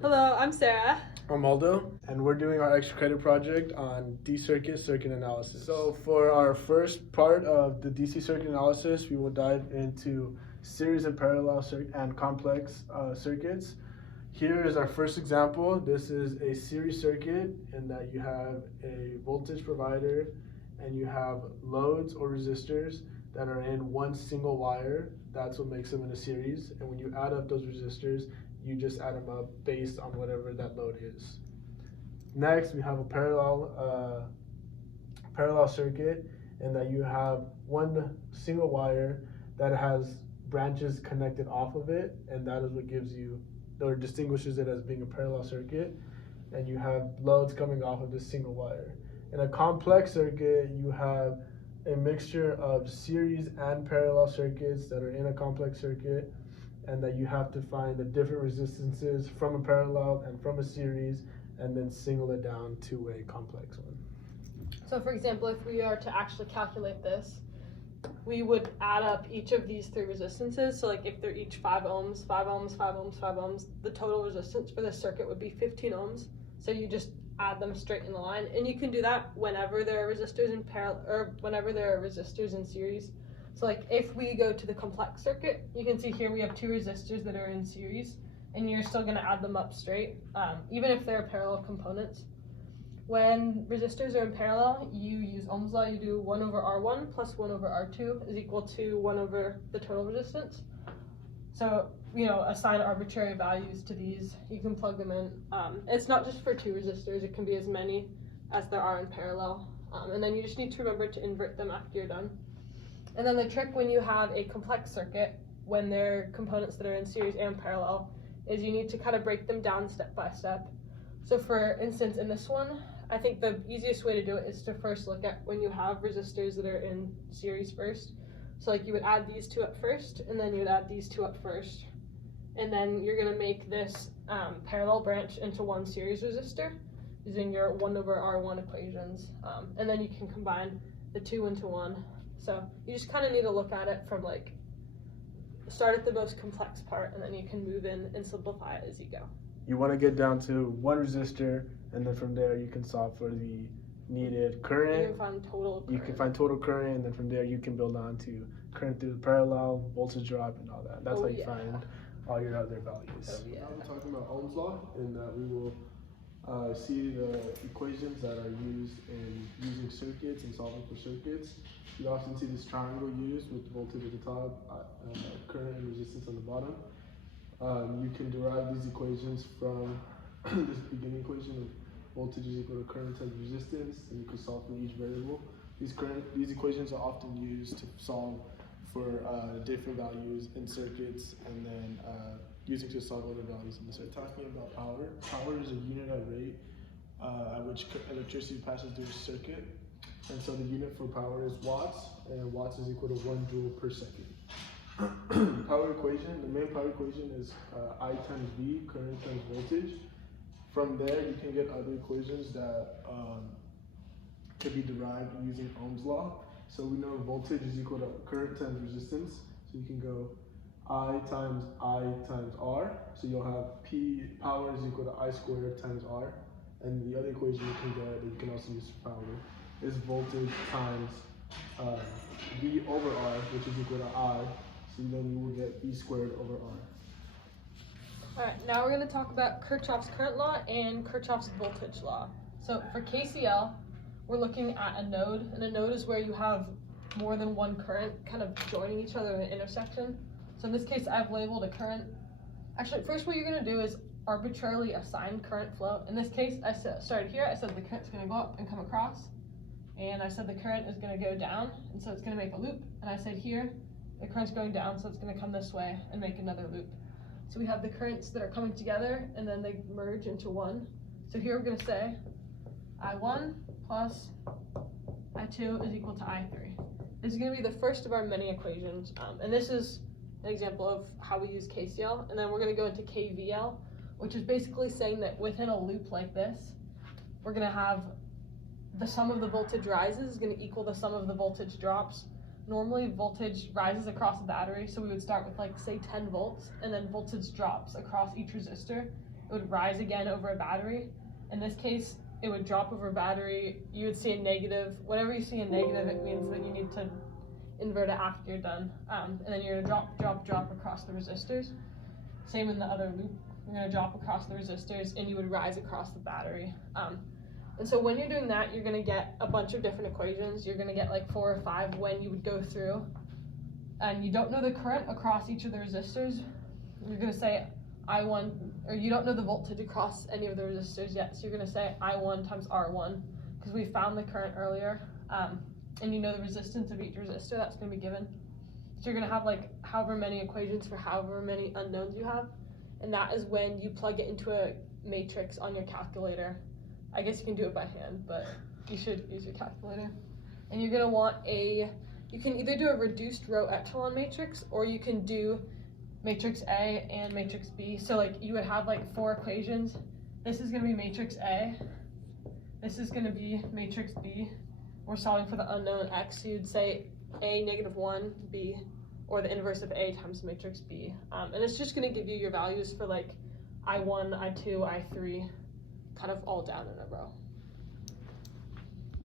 Hello, I'm Sarah. I'm Aldo, and we're doing our extra credit project on D-circuit circuit analysis. So for our first part of the DC circuit analysis, we will dive into series and parallel and complex circuits. Here is our first example. This is a series circuit in that you have a voltage provider and you have loads or resistors that are in one single wire. That's what makes them in a series. And when you add up those resistors, you just add them up based on whatever that load is. Next, we have a parallel circuit in that you have one single wire that has branches connected off of it, and that is what gives you or distinguishes it as being a parallel circuit. And you have loads coming off of this single wire. In a complex circuit, you have a mixture of series and parallel circuits that are in a complex circuit, and that you have to find the different resistances from a parallel and from a series, and then single it down to a complex one. So for example, if we are to actually calculate this, we would add up each of these three resistances. So like if they're each 5 ohms, 5 ohms, 5 ohms, 5 ohms, the total resistance for this circuit would be 15 ohms. So you just add them straight in the line. And you can do that whenever there are resistors in parallel or whenever there are resistors in series. So like if we go to the complex circuit, you can see here we have 2 resistors that are in series, and you're still gonna add them up straight, even if they're parallel components. When resistors are in parallel, you use Ohm's law. You do 1 over R1 plus 1 over R2 is equal to 1 over the total resistance. So, assign arbitrary values to these. You can plug them in. It's not just for 2 resistors. It can be as many as there are in parallel. And then you just need to remember to invert them after you're done. And then the trick when you have a complex circuit, when there are components that are in series and parallel, is you need to kind of break them down step by step. So for instance, in this one, I think the easiest way to do it is to first look at when you have resistors that are in series first. So like you would add these 2 up first, and then you would add these 2 up first. And then you're gonna make this parallel branch into one series resistor using your 1 over R1 equations. And then you can combine the 2 into 1. So you just kind of need to look at it from start at the most complex part, and then you can move in and simplify it as you go. You want to get down to one resistor, and then from there you can solve for the needed current. You can find total current. You can find total current, and then from there you can build on to current through the parallel, voltage drop, and all that. That's how you find all your other values. Now we're talking about Ohm's law, and that we will see the equations that are used in using circuits and solving for circuits. You often see this triangle used with voltage at the top, current and resistance on the bottom. You can derive these equations from this beginning equation of voltage is equal to current times resistance, and you can solve for each variable. These equations are often used to solve for different values in circuits, and then using to solve other values in the circuit. Talking about power. Power is a unit of rate at which electricity passes through a circuit, and so the unit for power is watts, and watts is equal to 1 joule per second. Power equation, the main power equation is I times V, current times voltage. From there, you can get other equations that could be derived using Ohm's law. So we know voltage is equal to current times resistance. So you can go I times R. So you'll have P power is equal to I squared times R. And the other equation you can get that you can also use for power is voltage times V over R, which is equal to I. So then you will get V squared over R. Alright, now we're going to talk about Kirchhoff's current law and Kirchhoff's voltage law. So for KCL, we're looking at a node, and a node is where you have more than one current kind of joining each other in an intersection. So in this case, I've labeled a current. Actually, first what you're going to do is arbitrarily assign current flow. In this case, I started here. I said the current's going to go up and come across, and I said the current is going to go down, and so it's going to make a loop. And I said here, the current's going down, so it's going to come this way and make another loop. So we have the currents that are coming together, and then they merge into one. So here we're going to say I1 plus I2 is equal to I3. This is going to be the first of our many equations, and this is an example of how we use KCL. And then we're going to go into KVL, which is basically saying that within a loop like this, we're going to have the sum of the voltage rises is going to equal the sum of the voltage drops. Normally voltage rises across a battery, so we would start with say 10 volts, and then voltage drops across each resistor, it would rise again over a battery. In this case, it would drop over a battery. You would see a negative. Whenever you see a negative, it means that you need to invert it after you're done. And then you're gonna drop across the resistors. Same in the other loop. You're gonna drop across the resistors and you would rise across the battery. And so when you're doing that, you're gonna get a bunch of different equations. You're gonna get like 4 or 5 when you would go through. And you don't know the current across each of the resistors. You're gonna say I1, or you don't know the voltage across any of the resistors yet. So you're gonna say I1 times R1, because we found the current earlier. And you know the resistance of each resistor, that's gonna be given. So you're gonna have like however many equations for however many unknowns you have. And that is when you plug it into a matrix on your calculator. I guess you can do it by hand, but you should use your calculator. And you're gonna want you can either do a reduced row echelon matrix, or you can do matrix A and matrix B. So like you would have like 4 equations. This is gonna be matrix A. This is gonna be matrix B. We're solving for the unknown X, so you'd say A -1, B, or the inverse of A times matrix B. And it's just gonna give you your values for like I1, I2, I3, kind of all down in a row.